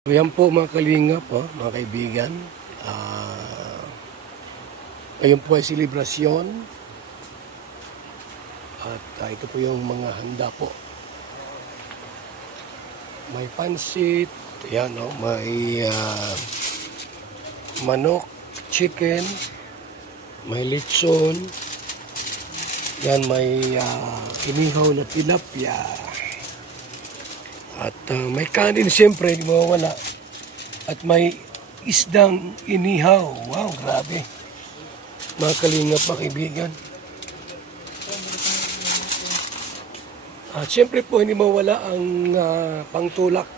So yan po mga kalingap, mga kaibigan. Ngayon po ay selebrasyon. At ito po yung mga handa po. May pansit, yan, may manok, chicken, may lechon, yan, may inihaw na tilapia. At may kanin siyempre, hindi mawawala. At may isdang inihaw. Wow, grabe. Mga kalingap, mga kaibigan. At siyempre po, hindi mawawala ang pangtulak.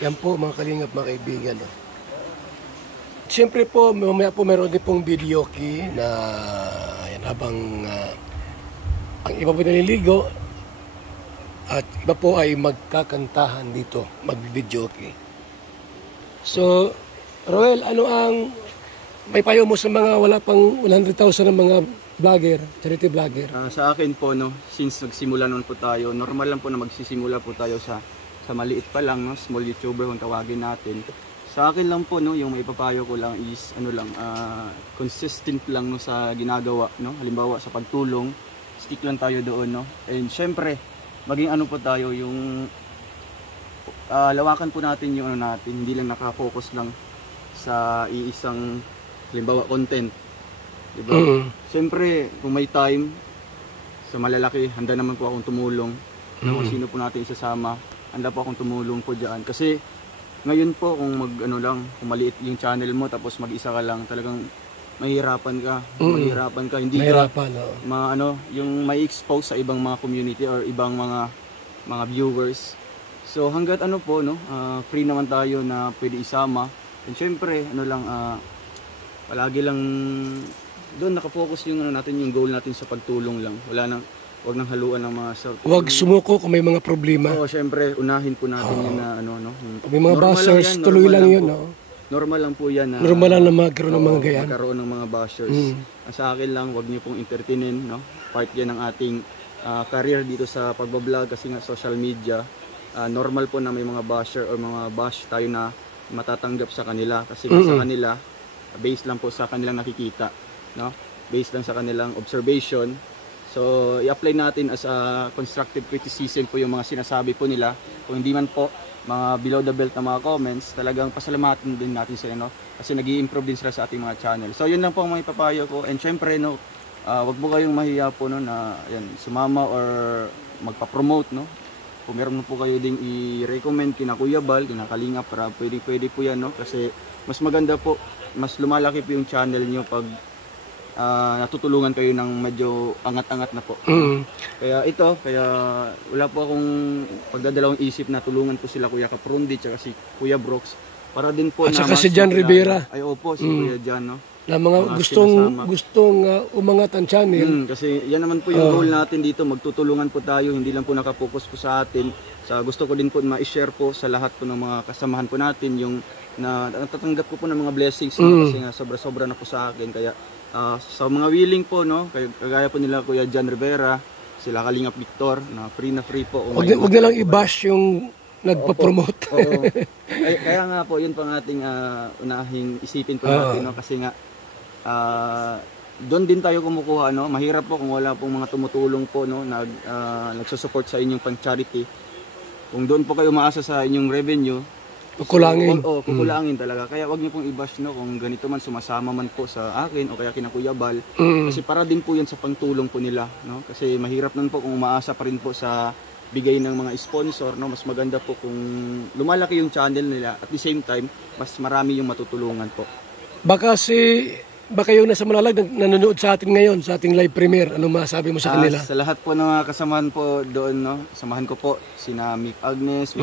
Yan po, mga kalingap, mga kaibigan. Siyempre po, mamaya po meron din pong video key na yan, habang ang iba po naliligo. At iba po ay magkakantahan dito, mag-videoke. So, Roel, ano ang may payo mo sa mga wala pang 100,000 ng mga vlogger, charity vlogger? Sa akin po, since nagsimula noon po tayo, normal lang po na magsisimula po tayo sa maliit pa lang, small YouTuber kung tawagin natin. Sa akin lang po, yung may papayo ko lang is, consistent lang sa ginagawa. Halimbawa sa pagtulong, stick lang tayo doon. And syempre, maging po tayo yung lawakan po natin yung natin, hindi lang nakafocus lang sa iisang halimbawa content, diba? Siyempre kung may time sa malalaki, handa naman po akong tumulong. Kung sino po natin isasama, handa po akong tumulong po diyan. Kasi ngayon po kung kung maliit yung channel mo tapos mag-isa ka lang, talagang mahirapan ka, hindi mahirapan, ka yung may expose sa ibang mga community or ibang mga viewers. So hangga't free naman tayo na pwede isama. And syempre palagi lang doon nakafocus yung natin, yung goal natin sa pagtulong lang. Wag nang haluan ng mga Wag sumuko kung may mga problema. Oo, syempre unahin po natin yun na kung may mga bashers, tuloy lang yun, Normal lang po yan. Normal lang na magkaroon ng mga gayan. Magkaroon ng mga bashers. Sa akin lang, wag niyo pong entertainin. Part yan ng ating career dito sa pagbablog kasi nga social media. Normal po na may mga basher or mga bash tayo na matatanggap sa kanila. Kasi sa kanila, based lang po sa kanilang nakikita. Based lang sa kanilang observation. So, i-apply natin as a constructive criticism po yung mga sinasabi po nila. Kung hindi man po, mga below the belt na mga comments, talagang pasalamatan din natin sila, kasi nag-i-improve din sila sa ating mga channel. So yun lang po ang may papayo ko. And syempre wag mo kayong mahiya po na sumama or magpa-promote, kung meron po kayo ding i-recommend kina Kuya Bal, kina Kalingap, para pwede po yan, kasi mas maganda po, mas lumalaki po yung channel nyo pag natutulungan kayo ng medyo angat-angat na po. Kaya wala po akong pagdadalawang isip na tulungan po sila Kuya Kaprundi at si Kuya Brooks para din po at saka si John Rivera. Ay opo, si Kuya John, na mga gustong umangat ang channel. Kasi yan naman po yung goal natin dito, magtutulungan po tayo, hindi lang po nakapokus po sa atin. Gusto ko din po ma-share po sa lahat po ng mga kasamahan po natin yung natatanggap ko po ng mga blessings, kasi nga sobra-sobra na po sa akin. Kaya sa mga willing po, kagaya po nila Kuya John Rivera, sila Kalingap Victor, na free po. Huwag na lang i-bash yung nagpa-promote. Kaya nga po, yun pang ating unahing isipin po natin, kasi nga doon din tayo kumukuha, mahirap po kung wala pong mga tumutulong po, nagsusupport sa inyong pang-charity. Kung doon po kayo umaasa sa inyong revenue, kukulangin. Kukulangin talaga. Kaya wag niyo pong i-bash, kung ganito man sumasama man po sa akin o kaya kina Kuya Bal. Kasi para din po yan sa pangtulong po nila, Kasi mahirap nun po kung umaasa pa rin po sa bigay ng mga sponsor, Mas maganda po kung lumalaki yung channel nila, at the same time mas marami yung matutulungan po. Baka yung nasa Malalag nanonood sa atin ngayon, sa ating live premiere, ano masabi mo sa kanila? Sa lahat po ng mga kasamahan po doon, samahan ko po sina Mick Agnes,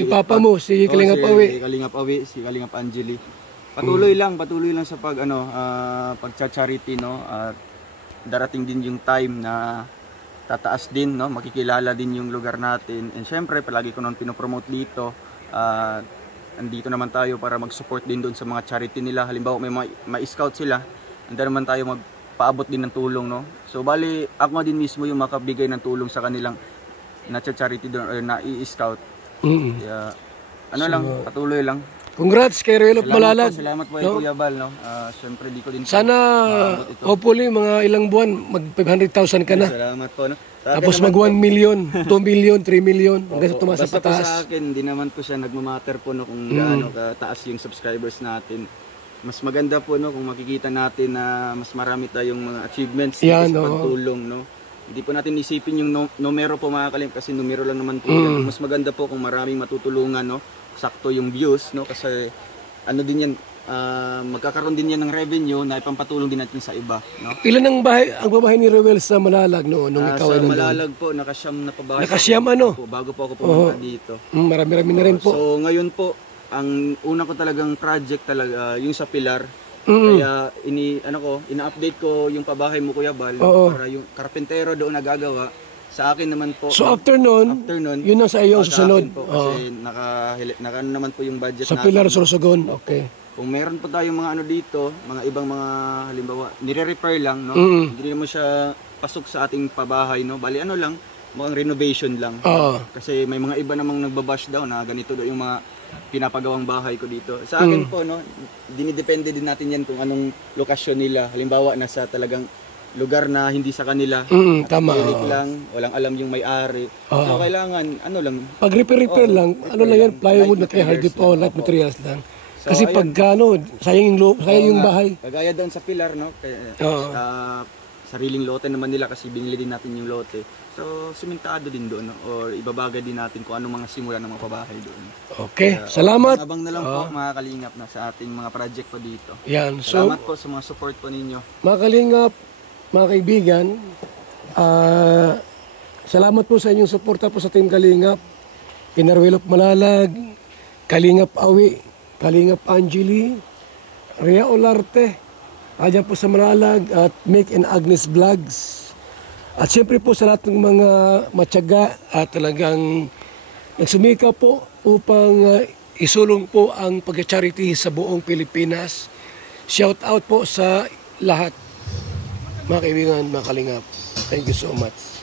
Ipapa mo, si Kalingap Awi. Si Kalingap Awi, si Kalingap Angeli. Patuloy lang sa pag-charity, at darating din yung time na tataas din, makikilala din yung lugar natin. And syempre, palagi ko nang pinopromote dito. Andito naman tayo para mag-support din doon sa mga charity nila. Halimbawa may scout sila, handa naman tayo magpaabot din ng tulong, So bali, ako din mismo yung makabigay ng tulong sa kanilang na charity doon or na i-scout. Kaya ano lang, patuloy lang. Congrats kay Ruel of Malalag. Salamat po kay Kuya Bal, no? Siyempre di ko din Sana, hopefully, mga ilang buwan, mag 500,000 ka na. Salamat po, no? Tapos mag 1 million, 2 million, 3 million, hanggang sa tumasa Basta po pataas. sa akin, hindi naman po siya nagmamatter po, no, kung gaano kataas yung subscribers natin. Mas maganda po, no, kung makikita natin na mas marami tayong mga achievements sa pagtulong, no. Hindi po natin isipin yung numero po, mga kalim, kasi numero lang naman po yan. Mas maganda po kung maraming matutulungan, no, sakto yung views, no, kasi ano din yan, magkakaroon din yan ng revenue na ipampatulong din natin sa iba, no. Ilan ang bahay ni Ruel sa Malalag noon nung ikaw ay nandun? Sa Malalag po, nakasyam na pabahay. Nakasyam ano? Po, bago po ako pumunta dito. Marami-rami na rin po. So ngayon po, ang una ko talagang project talaga yung sa Pilar. Kaya ina-update ko yung pabahay mo, Kuya Bal, para yung karpentero doon nagagawa. Sa akin naman po. So after nun, yun ang sa iyo ang susunod. Po, kasi naka naman po yung budget sa Pilar, Sorsogon, okay. Kung meron po tayong mga ano dito, mga ibang mga halimbawa, nire-repair lang, no? Hindi naman siya pasok sa ating pabahay, no? Bali ano lang, mukhang renovation lang. Kasi may mga iba namang nagbabash daw na ganito daw yung mga pinapagawang bahay ko dito. Sa akin po, no, dinidepende din natin yan kung anong lokasyon nila. Halimbawa, nasa talagang lugar na hindi sa kanila. Tama. Lang, walang alam yung may-ari. So, kailangan, ano lang. Pag repair lang, ano lang yan, plywood na tayo, hardip o light materials lang. So, kasi pag sayang yung bahay. Kagaya doon sa Pilar, no? Sariling lote naman nila kasi binili din natin yung lote. So, simentado din doon, no? Or ibabagay din natin kung anong mga simula ng mga pabahay doon. Okay, salamat. Abang na lang po, mga kalingap, na sa ating mga project po dito. Yan. Salamat po sa mga support po ninyo. Mga kalingap, mga kaibigan, salamat po sa inyong suporta po sa Team Kalingap. Kina Ruel of Malalag, Kalingap Awi, Kalingap Angeli, Rhea Olarte, ayan po sa Malalag, at Mick and Agnes Vlogs. At siyempre po sa lahat ng mga matyaga at talagang nagsumika po upang isulong po ang pag-charity sa buong Pilipinas. Shout out po sa lahat, mga kaibigan, mga kalingap. Thank you so much.